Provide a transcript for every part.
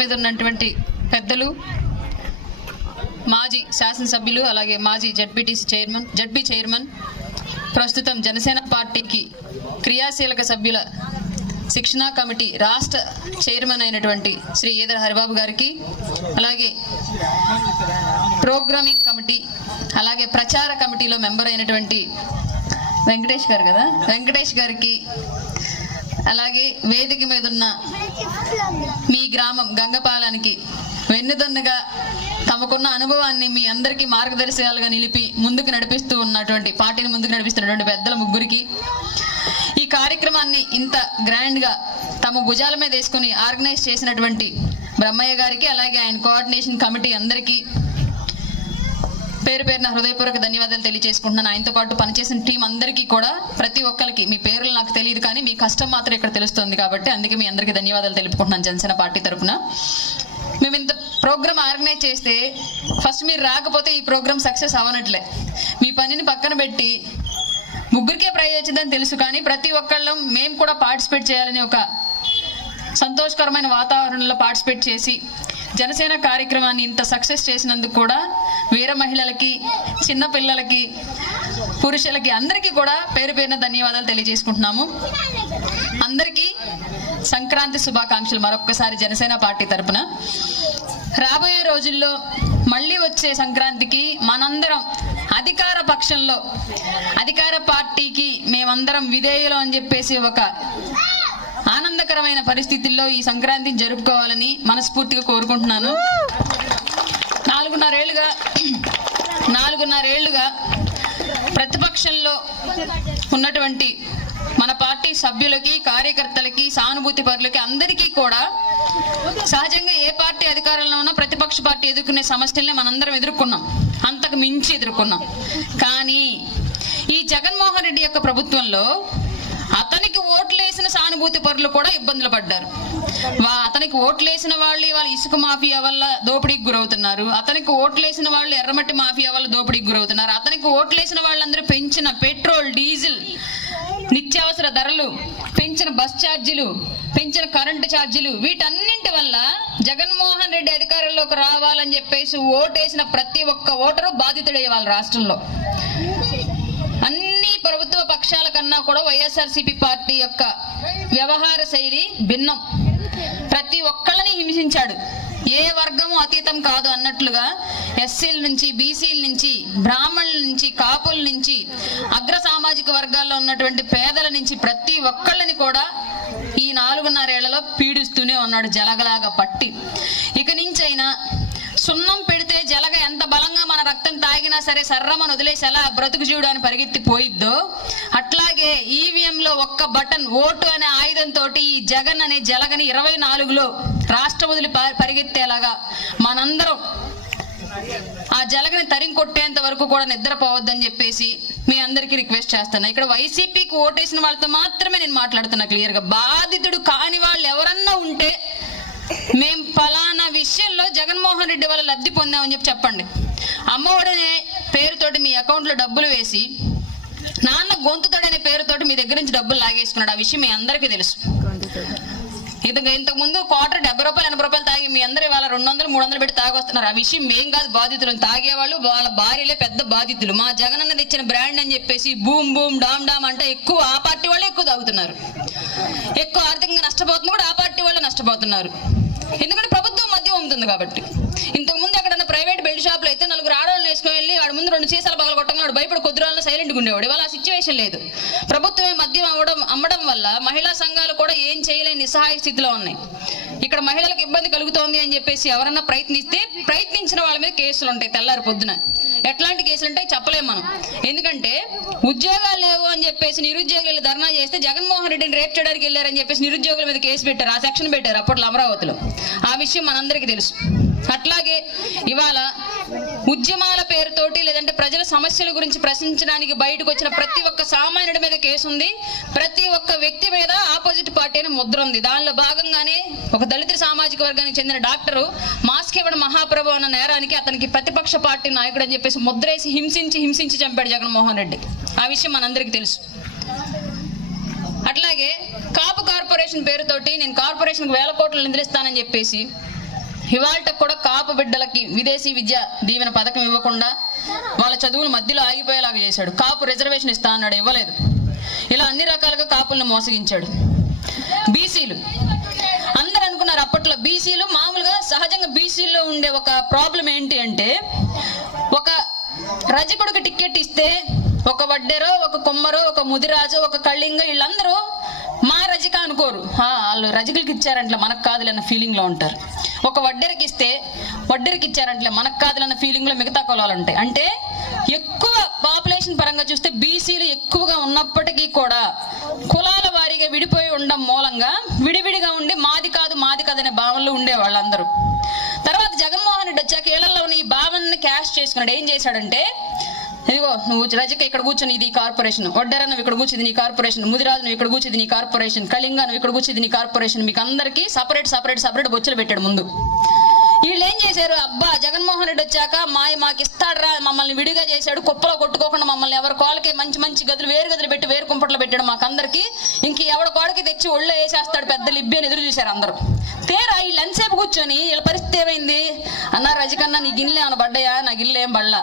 మీద ఉన్నటువంటి పెద్దలు మాజీ శాసనసభ్యులు అలాగే మాజీ జడ్బీటీసీ చైర్మన్ జడ్బీ చైర్మన్ ప్రస్తుతం జనసేన పార్టీకి క్రియాశీలక సభ్యుల శిక్షణా కమిటీ రాష్ట్ర చైర్మన్ అయినటువంటి శ్రీ ఈదర హరిబాబు గారికి అలాగే ప్రోగ్రామింగ్ కమిటీ అలాగే ప్రచార కమిటీలో మెంబర్ అయినటువంటి వెంకటేష్ గారు కదా వెంకటేష్ గారికి అలాగే వేదిక మీద ఉన్న మీ గ్రామం గంగపాలానికి వెన్నుదన్నుగా తమకున్న అనుభవాన్ని మీ అందరికీ మార్గదర్శకాలుగా నిలిపి ముందుకు నడిపిస్తూ ఉన్నటువంటి పార్టీని ముందుకు నడిపిస్తున్నటువంటి పెద్దల ముగ్గురికి ఈ కార్యక్రమాన్ని ఇంత గ్రాండ్గా తమ భుజాల మీద వేసుకుని ఆర్గనైజ్ చేసినటువంటి బ్రహ్మయ్య గారికి అలాగే ఆయన కోఆర్డినేషన్ కమిటీ అందరికీ పేరు పేరున హృదయపూర్వక ధన్యవాదాలు తెలియజేసుకుంటున్నాను ఆయనతో పాటు పనిచేసిన టీం అందరికీ కూడా ప్రతి ఒక్కరికి మీ పేర్లు నాకు తెలియదు కానీ మీ కష్టం మాత్రం ఇక్కడ తెలుస్తుంది కాబట్టి అందుకే మీ అందరికీ ధన్యవాదాలు తెలుపుకుంటున్నాను జనసేన పార్టీ తరఫున మేము ఇంత ప్రోగ్రామ్ ఆర్గనైజ్ చేస్తే ఫస్ట్ మీరు రాకపోతే ఈ ప్రోగ్రామ్ సక్సెస్ అవ్వనట్లే మీ పనిని పక్కన పెట్టి ముగ్గురికే ప్రైజ్ తెలుసు కానీ ప్రతి ఒక్కళ్ళం మేము కూడా పార్టిసిపేట్ చేయాలని ఒక సంతోషకరమైన వాతావరణంలో పార్టిసిపేట్ చేసి జనసేన కార్యక్రమాన్ని ఇంత సక్సెస్ చేసినందుకు కూడా వీర మహిళలకి చిన్నపిల్లలకి పురుషులకి అందరికీ కూడా పేరు పేరున ధన్యవాదాలు తెలియజేసుకుంటున్నాము అందరికీ సంక్రాంతి శుభాకాంక్షలు మరొకసారి జనసేన పార్టీ తరఫున రాబోయే రోజుల్లో మళ్ళీ వచ్చే సంక్రాంతికి మనందరం అధికార పక్షంలో అధికార పార్టీకి మేమందరం విధేయులు అని చెప్పేసి ఒక ఆనందకరమైన పరిస్థితుల్లో ఈ సంక్రాంతిని జరుపుకోవాలని మనస్ఫూర్తిగా కోరుకుంటున్నాను నాలుగున్నరేళ్లుగా నాలుగున్నరేళ్లుగా ప్రతిపక్షంలో ఉన్నటువంటి మన పార్టీ సభ్యులకి కార్యకర్తలకి సానుభూతి పరులకి అందరికీ కూడా సహజంగా ఏ పార్టీ అధికారంలో ఉన్నా ప్రతిపక్ష పార్టీ ఎదుర్కొనే సమస్యల్ని మనందరం ఎదుర్కొన్నాం అంతకు మించి ఎదుర్కొన్నాం కానీ ఈ జగన్మోహన్ రెడ్డి యొక్క ప్రభుత్వంలో అతనికి ఓట్లు వేసిన సానుభూతి పరులు కూడా ఇబ్బందులు పడ్డారు అతనికి ఓట్లు వేసిన వాళ్ళు ఇవాళ ఇసుక మాఫియా వల్ల దోపిడీకి గురవుతున్నారు అతనికి ఓట్లు వేసిన వాళ్ళు ఎర్రమట్టి మాఫియా వల్ల దోపిడీకి గురవుతున్నారు అతనికి ఓట్లు వేసిన వాళ్ళందరూ పెంచిన పెట్రోల్ డీజిల్ నిత్యావసర ధరలు పెంచిన బస్ ఛార్జీలు పెంచిన కరెంటు ఛార్జీలు వీటన్నింటి వల్ల జగన్మోహన్ రెడ్డి అధికారంలోకి రావాలని చెప్పేసి ఓటేసిన ప్రతి ఒక్క ఓటరు బాధితుడయ్యే వాళ్ళ రాష్ట్రంలో లక్ష్యాల కన్నా కూడా వైఎస్ఆర్సీపీ పార్టీ యొక్క వ్యవహార శైలి భిన్నం ప్రతి ఒక్కళ్ళని హింసించాడు ఏ వర్గము అతీతం కాదు అన్నట్లుగా ఎస్సీల నుంచి బీసీల నుంచి బ్రాహ్మణుల నుంచి కాపుల నుంచి అగ్ర సామాజిక వర్గాల్లో ఉన్నటువంటి పేదల నుంచి ప్రతి ఒక్కళ్ళని కూడా ఈ నాలుగున్నరేళ్లలో పీడిస్తూనే ఉన్నాడు జలగలాగా పట్టి ఇక నుంచైనా సున్నం తాగినా సరే సర్రమని వదిలేసి అలా బ్రతుకు జీవుడు అని పరిగెత్తి అట్లాగే ఈవీఎంలో ఒక్క బటన్ ఓటు అనే ఆయుధంతో ఈ జగన్ అనే జలగని ఇరవై నాలుగులో రాష్ట్రం వదిలి పరిగెత్తేలాగా మనందరం ఆ జలగని తరిం కొట్టేంత వరకు కూడా నిద్రపోవద్దని చెప్పేసి మీ అందరికీ రిక్వెస్ట్ చేస్తాను ఇక్కడ వైసీపీకి ఓటేసిన వాళ్ళతో మాత్రమే నేను మాట్లాడుతున్నా క్లియర్గా బాధితుడు కాని వాళ్ళు ఎవరన్నా ఉంటే మేం ఫలానా విషయంలో జగన్మోహన్ రెడ్డి వల్ల లబ్ధి పొందామని చెప్పి చెప్పండి అమ్మఒడనే పేరుతోటి మీ అకౌంట్లో డబ్బులు వేసి నాన్న గొంతుతోడనే పేరుతోటి మీ దగ్గర నుంచి డబ్బులు లాగేసుకున్నాడు ఆ విషయం మీ అందరికీ తెలుసు ఇంతకు ఇంతకు ముందు క్వార్టర్ డెబ్బై రూపాయలు ఎనభై రూపాయలు తాగి మీ అందరూ వాళ్ళ రెండు వందలు మూడు వందలు పెట్టి తాగొస్తున్నారు ఆ విషయం మేం కాదు బాధితులు తాగేవాళ్ళు వాళ్ళ భార్యలే పెద్ద బాధితులు మా జగన్ అన్నది తెచ్చిన బ్రాండ్ అని చెప్పేసి బూమ్ బూమ్ డామ్ డామ్ అంటే ఎక్కువ ఆ పార్టీ వాళ్ళే ఎక్కువ తాగుతున్నారు ఎక్కువ ఆర్థికంగా నష్టపోతున్నా కూడా ఆ పార్టీ వాళ్ళే నష్టపోతున్నారు ఎందుకంటే ప్రభుత్వం మధ్య ఉంటుంది కాబట్టి ఇంతకు ముందు బెల్ట్ షాప్లో అయితే నలుగురు ఆడవాళ్ళు వేసుకుని వెళ్ళి వాడి ముందు రెండు సీసాలు పగల కొట్టడం భయపడి కొద్ది సైలెంట్గా ఉండేవాడు ఇవాళ ఆ సిచ్యువేషన్ లేదు ప్రభుత్వమే మద్యం అవ్వడం అమ్మడం వల్ల మహిళా సంఘాలు కూడా ఏం చేయలేని నిస్సహాయ స్థితిలో ఉన్నాయి ఇక్కడ మహిళలకు ఇబ్బంది కలుగుతోంది అని చెప్పేసి ఎవరన్నా ప్రయత్నిస్తే ప్రయత్నించిన వాళ్ళ మీద కేసులు ఉంటాయి తెల్లారి పొద్దున ఎట్లాంటి కేసులు ఉంటాయి చెప్పలేము మనం ఎందుకంటే ఉద్యోగాలు లేవు అని చెప్పేసి నిరుద్యోగులు ధర్నా చేస్తే జగన్మోహన్ రెడ్డిని రేప్ చేయడానికి వెళ్ళారని చెప్పేసి నిరుద్యోగుల మీద కేసు పెట్టారు ఆ సెక్షన్ పెట్టారు అప్పట్లో అమరావతిలో ఆ విషయం మనందరికీ తెలుసు అట్లాగే ఇవాళ ఉద్యమాల పేరుతోటి లేదంటే ప్రజల సమస్యల గురించి ప్రశ్నించడానికి బయటకు వచ్చిన ప్రతి ఒక్క సామాన్యుడి మీద కేసు ఉంది ప్రతి ఒక్క వ్యక్తి మీద ఆపోజిట్ పార్టీ ముద్ర ఉంది దానిలో భాగంగానే ఒక దళిత సామాజిక వర్గానికి చెందిన డాక్టర్ మాస్క్ ఇవ్వడం మహాప్రభు అన్న నేరానికి అతనికి ప్రతిపక్ష పార్టీ నాయకుడు అని చెప్పేసి ముద్రేసి హింసించి హింసించి చంపాడు జగన్మోహన్ రెడ్డి ఆ విషయం మనందరికీ తెలుసు అట్లాగే కాపు కార్పొరేషన్ పేరుతోటి నేను కార్పొరేషన్కు వేల కోట్లు నిద్రిస్తానని చెప్పేసి ఇవాళ కూడా కాపు బిడ్డలకి విదేశీ విద్య దీవెన పథకం ఇవ్వకుండా వాళ్ళ చదువులు మధ్యలో ఆగిపోయేలాగా చేశాడు కాపు రిజర్వేషన్ ఇస్తా అన్నాడు ఇవ్వలేదు ఇలా అన్ని రకాలుగా కాపులను మోసగించాడు బీసీలు అందరు అనుకున్నారు అప్పట్లో బీసీలు మామూలుగా సహజంగా బీసీలో ఉండే ఒక ప్రాబ్లం ఏంటి అంటే ఒక రజకుడికి టిక్కెట్ ఇస్తే ఒక వడ్డెరో ఒక కొమ్మరో ఒక ముదిరాజో ఒక కళింగ వీళ్ళందరూ మా రజిక అనుకోరు వాళ్ళు రజికలకి ఇచ్చారంటే మనకు కాదులన్న ఫీలింగ్లో ఉంటారు ఒక వడ్డెరకి ఇస్తే వడ్డెరకి ఇచ్చారంటే మనకు కాదులన్న ఫీలింగ్లో మిగతా కులాలు ఉంటాయి అంటే ఎక్కువ పాపులేషన్ పరంగా చూస్తే బీసీలు ఎక్కువగా ఉన్నప్పటికీ కూడా కులాల వారీగా విడిపోయి ఉండడం మూలంగా విడివిడిగా ఉండి మాది కాదు మాది కాదు అనే భావనలు ఉండే వాళ్ళందరూ తర్వాత జగన్మోహన్ రెడ్డి వచ్చాక ఈ భావనని క్యాష్ చేసుకున్నాడు ఏం చేశాడంటే ఇదిగో నువ్వు రజక ఇక్కడ కూర్చొని ఇది కార్పొరేషన్ వడ్డెర నువ్వు ఇక్కడ కూర్చుంది నీ కార్పొరేషన్ ముదిరాజు నువ్వు ఇక్కడ కూర్చుంది నీ కార్పొరేషన్ కళింగ నువ్వు ఇక్కడ కూర్చుంది నీ కార్పొరేషన్ మీకు అందరికీ సపరేట్ సపరేట్ సపరేట్ బొచ్చులు పెట్టాడు ముందు వీళ్ళు ఏం చేశారు అబ్బా జగన్మోహన్ రెడ్డి వచ్చాక మాయ మాకు ఇస్తాడరా మమ్మల్ని విడిగా చేశాడు కుప్పలో కొట్టుకోకుండా మమ్మల్ని ఎవరి కోలకి మంచి మంచి గదులు వేరు గదులు పెట్టి వేరు కుంపట్లో పెట్టాడు మాకు అందరికి ఇంక ఎవడ కోడకి తెచ్చి ఒళ్ళో వేసేస్తాడు పెద్ద లిబ్బి అని ఎదురు చూశారు అందరూ తేరా ఈ లెన్సేపు కూర్చొని వీళ్ళ పరిస్థితి ఏమైంది అన్న రజకన్న నీ గిన్నెలే ఏమైనా పడ్డాయా నా గిన్నె ఏం పడలా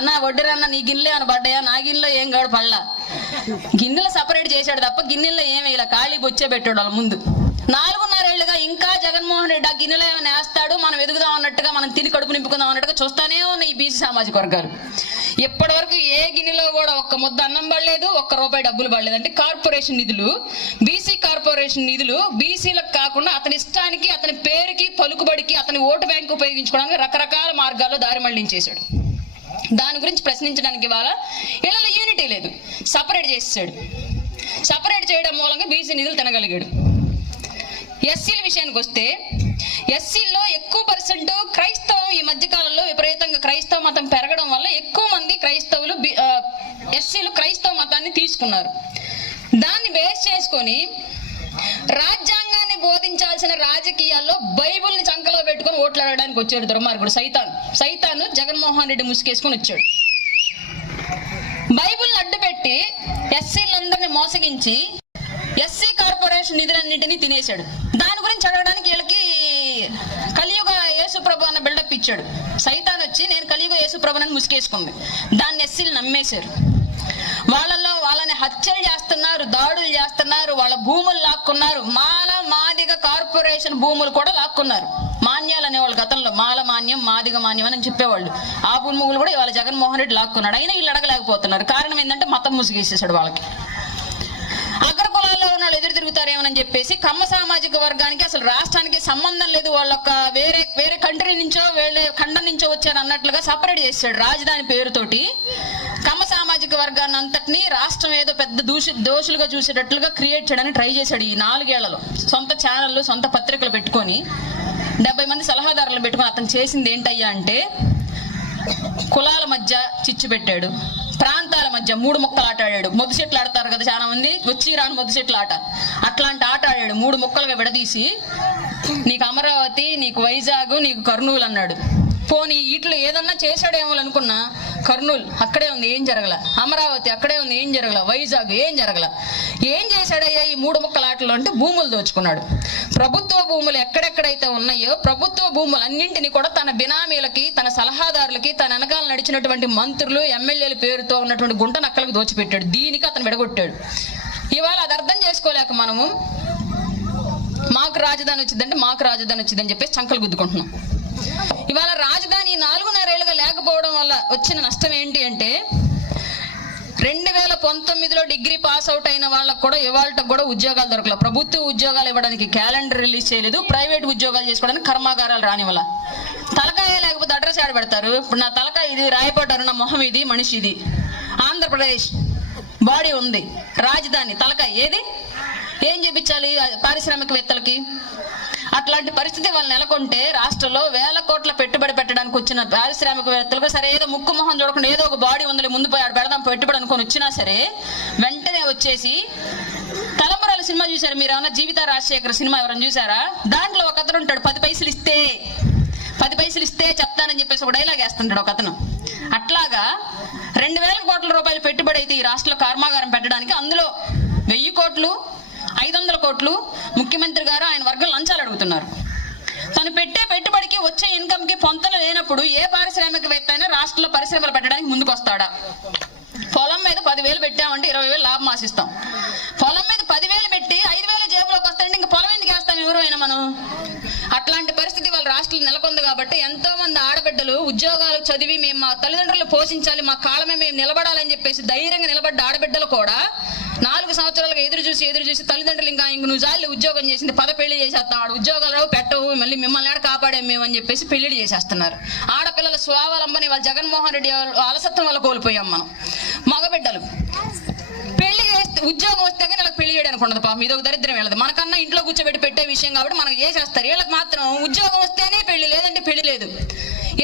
అన్న వడ్డీరన్న నీ గిన్నెలే ఏమైనా పడ్డాయా నా గిన్నెలో ఏం కాడు పడలా గిన్నెలు సపరేట్ చేశాడు తప్ప గిన్నెల్లో ఏం వేయలే ఖాళీ బొచ్చే పెట్టాడు వాళ్ళ ముందు నాలుగున్నరేళ్లుగా ఇంకా జగన్ రెడ్డి ఆ గిన్నెలో ఏమైనా వేస్తాడు మనం ఎదుగుదాం అన్నట్టుగా మనం తిని కడుపు నింపుకుందాం అన్నట్టుగా చూస్తానే ఉన్నాయి ఈ బీసీ సామాజిక వర్గాలు ఇప్పటివరకు ఏ గిన్నెలో కూడా ఒక్క ముద్ద అన్నం పడలేదు ఒక్క రూపాయి డబ్బులు పడలేదు అంటే కార్పొరేషన్ నిధులు బీసీ కార్పొరేషన్ నిధులు బీసీలకు కాకుండా అతని ఇష్టానికి అతని పేరుకి పలుకుబడికి అతని ఓటు బ్యాంకు ఉపయోగించుకోవడానికి రకరకాల మార్గాల్లో దారి మళ్లించేశాడు దాని గురించి ప్రశ్నించడానికి ఇవాళ ఇళ్ళలో యూనిటీ లేదు సపరేట్ చేసేసాడు సపరేట్ చేయడం మూలంగా బీసీ నిధులు తినగలిగాడు ఎస్సీల విషయానికి వస్తే ఎస్సీల్లో ఎక్కువ పర్సెంట్ క్రైస్తవం ఈ మధ్యకాలంలో విపరీతంగా క్రైస్తవ మతం పెరగడం వల్ల ఎక్కువ మంది క్రైస్తవులు ఎస్సీలు క్రైస్తవ మతాన్ని తీసుకున్నారు దాన్ని బేస్ చేసుకొని రాజ్యాంగాన్ని బోధించాల్సిన రాజకీయాల్లో బైబుల్ని చంకలో పెట్టుకొని ఓట్లాడడానికి వచ్చాడు దుర్మార్గుడు సైతాన్ సైతాన్ జగన్మోహన్ రెడ్డి ముసుకేసుకొని వచ్చాడు బైబుల్ని అడ్డుపెట్టి ఎస్సీలందరినీ మోసగించి ఎస్సీ కార్పొరేషన్ నిధులన్నింటినీ తినేశాడు దాని గురించి అడగడానికి వీళ్ళకి కలియుగ ప్రభు అన్న బిల్డప్ ఇచ్చాడు సైతాన్ వచ్చి నేను కలియుగ యేసుప్రభుని ముసుకేసుకుంది దాన్ని ఎస్సీలు నమ్మేశారు వాళ్ళల్లో వాళ్ళని హత్యలు చేస్తున్నారు దాడులు చేస్తున్నారు వాళ్ళ భూములు లాక్కున్నారు మాల మాదిగ కార్పొరేషన్ భూములు కూడా లాక్కున్నారు మాన్యాలు అనేవాళ్ళు గతంలో మాల మాన్యం మాదిగ మాన్యం అని చెప్పేవాళ్ళు ఆ భూములు కూడా ఇవాళ జగన్మోహన్ రెడ్డి లాక్కున్నాడు అయినా వీళ్ళు అడగలేకపోతున్నారు కారణం ఏంటంటే మతం ముసిగేసేసాడు వాళ్ళకి తిరుగుతారేమని చెప్పేసి కమ్మ సామాజిక వర్గానికి అసలు రాష్ట్రానికి సంబంధం లేదు వాళ్ళొక్క వేరే వేరే కంట్రీ నుంచో వేరే ఖండం నుంచో వచ్చారు అన్నట్లుగా సపరేట్ చేశాడు రాజధాని పేరుతోటి కమ్మ సామాజిక వర్గాన్ని అంతటిని రాష్ట్రం ఏదో పెద్ద దూషి దోషులుగా చూసేటట్లుగా క్రియేట్ చేయడానికి ట్రై చేశాడు ఈ నాలుగేళ్లలో సొంత ఛానళ్ళు సొంత పత్రికలు పెట్టుకొని డెబ్బై మంది సలహాదారులు పెట్టుకొని అతను చేసింది ఏంటయ్యా అంటే కులాల మధ్య చిచ్చు పెట్టాడు ప్రాంతాల మధ్య మూడు ముక్కలు ఆట ఆడాడు మొద్దు చెట్లు ఆడతారు కదా చాలా మంది వచ్చి రాను మొద్దు చెట్లు ఆట అట్లాంటి ఆట ఆడాడు మూడు ముక్కలుగా విడదీసి నీకు అమరావతి నీకు వైజాగ్ నీకు కర్నూలు అన్నాడు పోనీ వీటిలో ఏదన్నా చేశాడేమో అనుకున్నా కర్నూలు అక్కడే ఉంది ఏం జరగల అమరావతి అక్కడే ఉంది ఏం జరగల వైజాగ్ ఏం జరగల ఏం చేశాడయ్యా ఈ మూడు ముక్కల ఆటలు అంటే భూములు దోచుకున్నాడు ప్రభుత్వ భూములు ఎక్కడెక్కడైతే ఉన్నాయో ప్రభుత్వ భూములు అన్నింటినీ కూడా తన బినామీలకి తన సలహాదారులకి తన వెనకాల నడిచినటువంటి మంత్రులు ఎమ్మెల్యేల పేరుతో ఉన్నటువంటి గుంట నక్కలకు దోచిపెట్టాడు దీనికి అతను విడగొట్టాడు ఇవాళ అది అర్థం చేసుకోలేక మనము మాకు రాజధాని వచ్చిందంటే మాకు రాజధాని వచ్చిందని చెప్పేసి చంకలు గుద్దుకుంటున్నాం ఇవాళ రాజధాని నాలుగున్నరేళ్లుగా లేకపోవడం వల్ల వచ్చిన నష్టం ఏంటి అంటే రెండు వేల పంతొమ్మిదిలో డిగ్రీ పాస్ అవుట్ అయిన వాళ్ళకు కూడా ఇవాళ కూడా ఉద్యోగాలు దొరకలేదు ప్రభుత్వ ఉద్యోగాలు ఇవ్వడానికి క్యాలెండర్ రిలీజ్ చేయలేదు ప్రైవేట్ ఉద్యోగాలు చేసుకోవడానికి కర్మాగారాలు రానివ్వాల తలకాయ లేకపోతే అడ్రస్ ఆడబెడతారు పెడతారు ఇప్పుడు నా తలకాయ ఇది రాయపడ్డారు నా మొహం ఇది మనిషి ఇది ఆంధ్రప్రదేశ్ బాడీ ఉంది రాజధాని తలకాయ ఏది ఏం చేయించాలి పారిశ్రామికవేత్తలకి అట్లాంటి పరిస్థితి వాళ్ళు నెలకొంటే రాష్ట్రంలో వేల కోట్ల పెట్టుబడి పెట్టడానికి వచ్చిన పారిశ్రామికవేత్తలకు సరే ఏదో ముక్కు మొహం చూడకుండా ఏదో ఒక బాడీ ఉందని ముందు పోయి పెడదాం పెట్టుబడి అనుకుని వచ్చినా సరే వెంటనే వచ్చేసి తలంబరాల సినిమా చూసారు మీరు ఏమన్నా జీవిత రాజశేఖర్ సినిమా ఎవరైనా చూసారా దాంట్లో ఒక అతను ఉంటాడు పది పైసలు ఇస్తే పది పైసలు ఇస్తే చెప్తానని చెప్పేసి ఒక డైలాగ్ వేస్తుంటాడు ఒక అతను అట్లాగా రెండు వేల కోట్ల రూపాయలు పెట్టుబడి అయితే ఈ రాష్ట్రంలో కర్మాగారం పెట్టడానికి అందులో వెయ్యి కోట్లు ఐదు వందల కోట్లు ముఖ్యమంత్రి గారు ఆయన వర్గం లంచాలు అడుగుతున్నారు తను పెట్టే పెట్టుబడికి వచ్చే ఇన్కమ్ కి పొంతలు లేనప్పుడు ఏ పారిశ్రామికవేత్త అయినా రాష్ట్రంలో పరిశ్రమలు పెట్టడానికి ముందుకొస్తాడా పొలం మీద పదివేలు పెట్టామంటే ఇరవై వేలు లాభం ఆశిస్తాం పొలం మీద పదివేలు పెట్టి ఐదు వేలు జేబులోకి వస్తాయంటే ఇంకా పొలం ఎందుకు వేస్తాం ఎవరైనా మనం అట్లాంటి హాస్టల్ నెలకొంది కాబట్టి ఎంతో మంది ఆడబిడ్డలు ఉద్యోగాలు చదివి మేము మా తల్లిదండ్రులు పోషించాలి మా కాలమే మేము నిలబడాలని చెప్పేసి ధైర్యంగా నిలబడ్డ ఆడబిడ్డలు కూడా నాలుగు సంవత్సరాలుగా ఎదురు చూసి ఎదురు చూసి తల్లిదండ్రులు ఇంకా ఇంక నువ్వు జాలి ఉద్యోగం చేసింది పద పెళ్లి చేసేస్తాడు ఉద్యోగాలు పెట్టవు మళ్ళీ మిమ్మల్ని ఆడ కాపాడే మేము అని చెప్పేసి పెళ్లిళ్ళు చేసేస్తున్నారు ఆడపిల్లల స్వావలంబని వాళ్ళ జగన్మోహన్ రెడ్డి అలసత్వం వల్ల కోల్పోయాం మనం మగబిడ్డలు ఉద్యోగం వస్తే కానీ పెళ్లి చేయడం ఉండదు పాపం ఇది ఒక దరిద్రం వెళ్ళదు మనకన్నా ఇంట్లో కూర్చోబెట్టి పెట్టే విషయం కాబట్టి మనం చేస్తారు వీళ్ళకి మాత్రం ఉద్యోగం వస్తేనే పెళ్లి లేదంటే పెళ్లి లేదు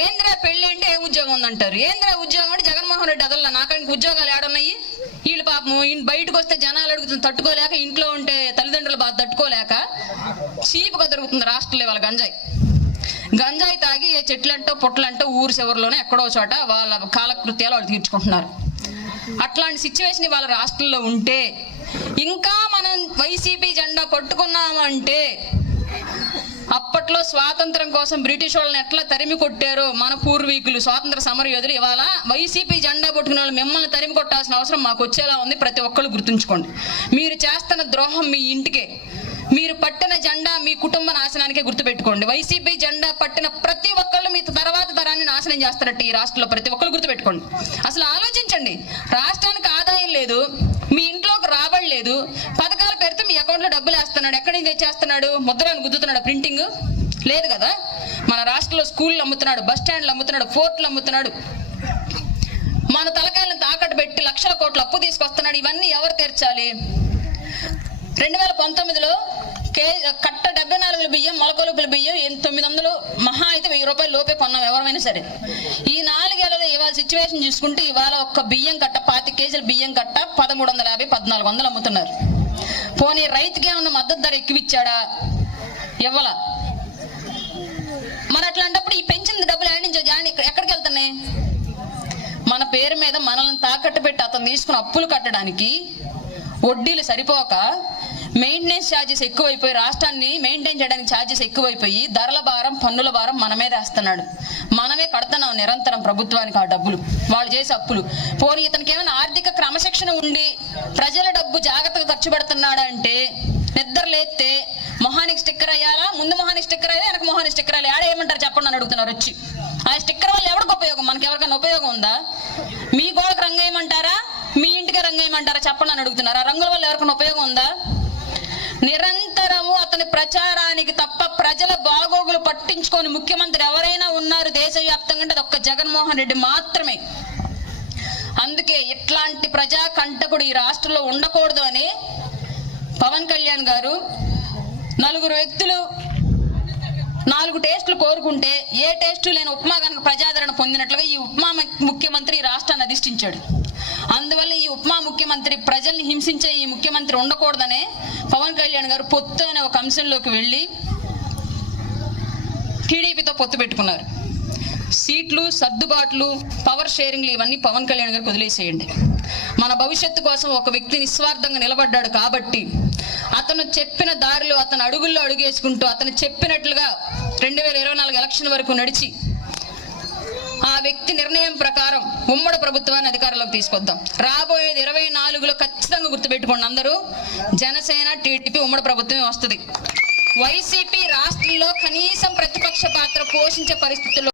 ఏంద్ర పెళ్లి అంటే ఏ ఉద్యోగం ఉందంటారు ఏంద్ర ఉద్యోగం అంటే జగన్మోహన్ రెడ్డి అదల్లా నాకంటే ఉద్యోగాలు ఏడున్నాయి వీళ్ళు పాపం బయటకు వస్తే జనాలు అడుగుతుంది తట్టుకోలేక ఇంట్లో ఉంటే తల్లిదండ్రులు బాధ తట్టుకోలేక చీపుగా దొరుకుతుంది రాష్ట్రంలో వాళ్ళ గంజాయి గంజాయి తాగి చెట్లంటో పొట్లంటో ఊరు చివరిలోనే ఎక్కడో చోట వాళ్ళ కాలకృత్యాలు వాళ్ళు తీర్చుకుంటున్నారు అట్లాంటి సిచ్యువేషన్ ఇవాళ రాష్ట్రంలో ఉంటే ఇంకా మనం వైసీపీ జెండా పట్టుకున్నామంటే అప్పట్లో స్వాతంత్రం కోసం బ్రిటిష్ వాళ్ళని ఎట్లా తరిమి కొట్టారో మన పూర్వీకులు స్వాతంత్ర యోధులు ఇవాళ వైసీపీ జెండా పట్టుకునే వాళ్ళు మిమ్మల్ని తరిమి కొట్టాల్సిన అవసరం మాకు వచ్చేలా ఉంది ప్రతి ఒక్కళ్ళు గుర్తుంచుకోండి మీరు చేస్తున్న ద్రోహం మీ ఇంటికే మీరు పట్టిన జెండా మీ కుటుంబ నాశనానికే గుర్తుపెట్టుకోండి వైసీపీ జెండా పట్టిన ప్రతి ఒక్కళ్ళు మీ తర్వాత తరాన్ని నాశనం చేస్తున్నట్టు ఈ రాష్ట్రంలో ప్రతి ఒక్కరు గుర్తుపెట్టుకోండి అసలు ఆలోచించండి రాష్ట్రానికి ఆదాయం లేదు మీ ఇంట్లోకి రాబడి లేదు పథకాలు పెడితే మీ అకౌంట్లో డబ్బులు వేస్తున్నాడు ఎక్కడి నుంచి తెచ్చేస్తున్నాడు ముద్రలను గుద్దుతున్నాడు ప్రింటింగ్ లేదు కదా మన రాష్ట్రంలో స్కూళ్ళు అమ్ముతున్నాడు బస్ స్టాండ్లు అమ్ముతున్నాడు ఫోర్ట్లు అమ్ముతున్నాడు మన తలకాయలను తాకట్టు పెట్టి లక్షల కోట్లు అప్పు తీసుకొస్తున్నాడు ఇవన్నీ ఎవరు తెరచాలి రెండు వేల పంతొమ్మిదిలో కే కట్ట డెబ్బై నాలుగు బియ్యం మొలకలుపుల బియ్యం తొమ్మిది వందలు మహా అయితే వెయ్యి రూపాయలు లోపే కొన్నాం ఎవరైనా సరే ఈ నాలుగేళ్లలో ఇవాళ సిచ్యువేషన్ చూసుకుంటే ఇవాళ ఒక్క బియ్యం కట్ట పాతి కేజీల బియ్యం కట్ట పదమూడు వందల యాభై పద్నాలుగు వందలు అమ్ముతున్నారు పోనీ రైతుకి ఏమన్నా మద్దతు ధర ఎక్కువిచ్చాడా ఇవ్వాల మరి అట్లాంటప్పుడు ఈ పెంచిన డబ్బులు ఆడించే నుంచి ఎక్కడికి వెళ్తున్నాయి మన పేరు మీద మనల్ని తాకట్టు పెట్టి అతను తీసుకున్న అప్పులు కట్టడానికి వడ్డీలు సరిపోక మెయింటెనెన్స్ ఛార్జెస్ ఎక్కువైపోయి రాష్ట్రాన్ని మెయింటైన్ చేయడానికి ఛార్జెస్ ఎక్కువైపోయి ధరల భారం పన్నుల భారం మన మీద వేస్తున్నాడు మనమే కడుతున్నాం నిరంతరం ప్రభుత్వానికి ఆ డబ్బులు వాళ్ళు చేసే అప్పులు పోనీ ఇతనికి ఏమైనా ఆర్థిక క్రమశిక్షణ ఉండి ప్రజల డబ్బు జాగ్రత్తగా ఖర్చు పెడుతున్నాడు అంటే నిద్ర లేతే మొహానికి స్టిక్కర్ అయ్యాలా ముందు మొహానికి స్టిక్కర్ అయ్యాలి వెనక మొహానికి స్టిక్కర్ అయ్యాలి ఆడ ఏమంటారు చెప్పండి అని అడుగుతున్నారు వచ్చి ఆ స్టిక్కర్ వల్ల ఎవరికి ఉపయోగం మనకి ఎవరికైనా ఉపయోగం ఉందా మీ గోడకు రంగు వేయమంటారా మీ ఇంటికి రంగు వేయమంటారా చెప్పండి అని అడుగుతున్నారు ఆ రంగుల వల్ల ఎవరికైనా ఉపయోగం ఉందా నిరంతరము అతని ప్రచారానికి తప్ప ప్రజల బాగోగులు పట్టించుకొని ముఖ్యమంత్రి ఎవరైనా ఉన్నారు దేశవ్యాప్తంగా అంటే ఒక్క జగన్మోహన్ రెడ్డి మాత్రమే అందుకే ఇట్లాంటి ప్రజా కంటకుడు ఈ రాష్ట్రంలో ఉండకూడదు అని పవన్ కళ్యాణ్ గారు నలుగురు వ్యక్తులు నాలుగు టేస్టులు కోరుకుంటే ఏ టేస్టు లేని ఉప్మా కనుక ప్రజాదరణ పొందినట్లుగా ఈ ఉప్మా ముఖ్యమంత్రి రాష్ట్రాన్ని అధిష్ఠించాడు అందువల్ల ఈ ఉపమా ముఖ్యమంత్రి ప్రజల్ని హింసించే ఈ ముఖ్యమంత్రి ఉండకూడదనే పవన్ కళ్యాణ్ గారు పొత్తు అనే ఒక అంశంలోకి వెళ్ళి టీడీపీతో పొత్తు పెట్టుకున్నారు సీట్లు సర్దుబాట్లు పవర్ షేరింగ్లు ఇవన్నీ పవన్ కళ్యాణ్ గారికి వదిలేసేయండి మన భవిష్యత్తు కోసం ఒక వ్యక్తి నిస్వార్థంగా నిలబడ్డాడు కాబట్టి అతను చెప్పిన దారిలో అతను అడుగుల్లో అడుగేసుకుంటూ అతను చెప్పినట్లుగా రెండు వేల ఇరవై నాలుగు ఎలక్షన్ వరకు నడిచి ఆ వ్యక్తి నిర్ణయం ప్రకారం ఉమ్మడి ప్రభుత్వాన్ని అధికారంలోకి తీసుకొద్దాం రాబోయేది ఇరవై నాలుగులో ఖచ్చితంగా గుర్తుపెట్టుకోండి అందరూ జనసేన టీడీపీ ఉమ్మడి ప్రభుత్వమే వస్తుంది వైసీపీ రాష్ట్రంలో కనీసం ప్రతిపక్ష పాత్ర పోషించే పరిస్థితుల్లో